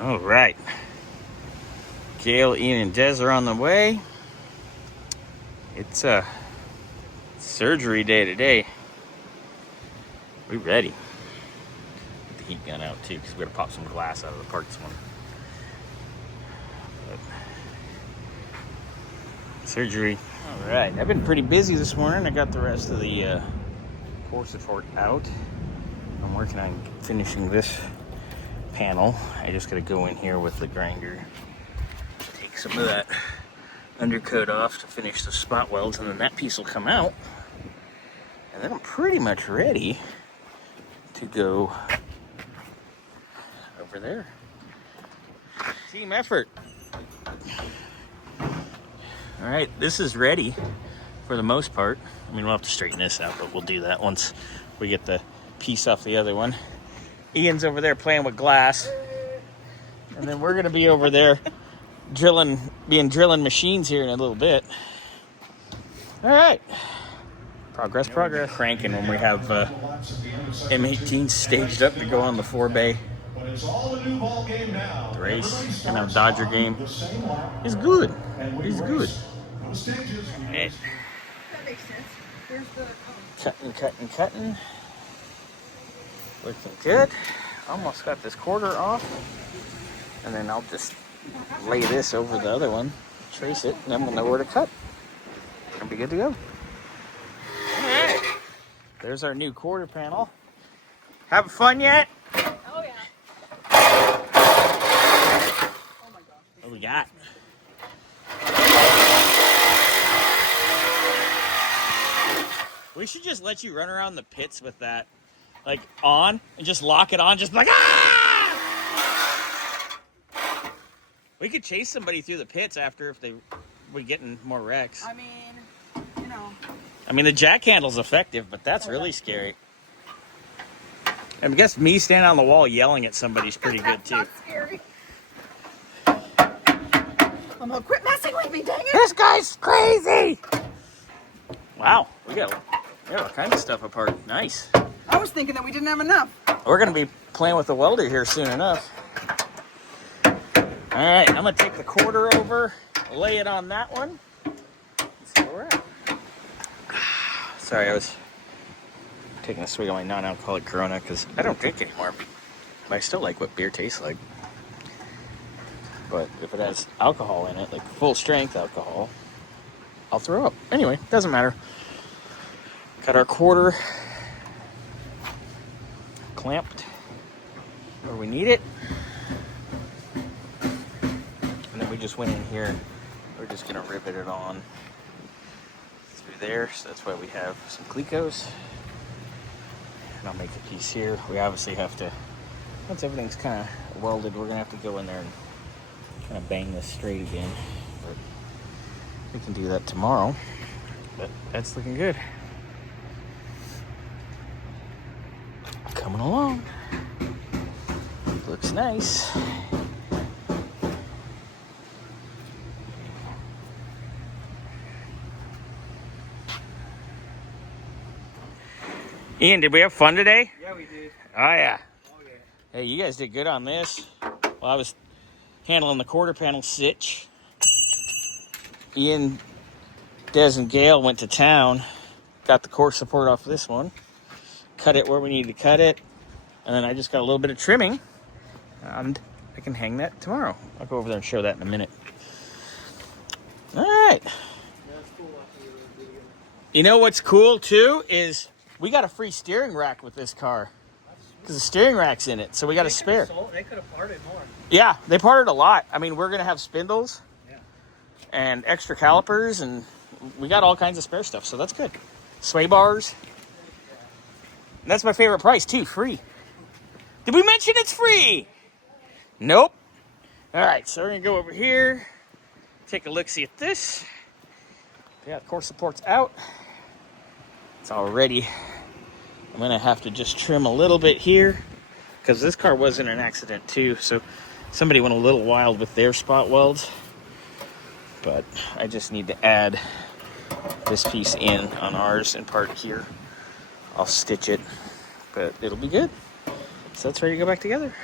All right. Gayle, Ian, and Des are on the way. It's a surgery day today. We ready. Get the heat gun out too, because we gotta pop some glass out of the parts one. Surgery. All right. I've been pretty busy this morning. I got the rest of the core support out. I'm working on finishing this panel. I just gotta go in here with the grinder, take some of that undercoat off to finish the spot welds, and then that piece will come out, and then I'm pretty much ready to go over there. Team effort. All right, this is ready for the most part. I mean, we'll have to straighten this out, but we'll do that once we get the piece off the other one. Ian's over there playing with glass, and then we're gonna be over there drilling machines here in a little bit. All right, progress. Cranking when we have M18 staged up to go on the 4-bay. The race and our Dodger game is good. He's good. Right. That makes sense. Where's the Cutting. Looking good. Almost got this quarter off. And then I'll just lay this over the other one, trace it, and then we'll know where to cut. It'll be good to go. Alright. There's our new quarter panel. Having fun yet? Oh yeah. Oh my gosh. What do we got? We should just let you run around the pits with that, like, on, and just lock it on, just like, ah! We could chase somebody through the pits after if we're getting more wrecks. I mean, you know. I mean, the jack handle's effective, but that's really scary. And I guess me standing on the wall yelling at somebody's pretty good, too. That's not scary. I'm gonna quit messing with me, dang it! This guy's crazy! Wow, we got all kinds of stuff apart. Nice. I was thinking that we didn't have enough. We're going to be playing with the welder here soon enough. All right, I'm going to take the quarter over, lay it on that one, and see where we're at. Sorry, I was taking a swig of my non-alcoholic Corona because I don't drink anymore, but I still like what beer tastes like. But if it has alcohol in it, like full strength alcohol, I'll throw up. Anyway, doesn't matter. Got our quarter clamped where we need it. And then we just went in here. We're just gonna rivet it on through there. So that's why we have some Clecos. And I'll make a piece here. We obviously have to, once everything's kind of welded, we're gonna have to go in there and kind of bang this straight again. But we can do that tomorrow. But that's looking good. Coming along. Looks nice. Ian, did we have fun today? Yeah, we did. Oh, yeah. Oh, yeah. Hey, you guys did good on this. Well, I was handling the quarter panel sitch. Ian, Des, and Gayle went to town. Got the core support off this one. Cut it where we need to cut it. And then I just got a little bit of trimming. And I can hang that tomorrow. I'll go over there and show that in a minute. All right. That's cool. You know what's cool, too, is we got a free steering rack with this car. Because the steering rack's in it, so we got a spare. They could have parted more. Yeah, they parted a lot. I mean, we're going to have spindles and extra calipers, and we got all kinds of spare stuff, so that's good. Sway bars. And that's my favorite price, too, free. Did we mention it's free? Nope. All right, so we're going to go over here, take a look-see at this. Yeah, the core support's out. It's all ready. I'm going to have to just trim a little bit here because this car was in an accident, too, so somebody went a little wild with their spot welds. But I just need to add this piece in on ours and part here. I'll stitch it, but it'll be good. So that's ready to go back together.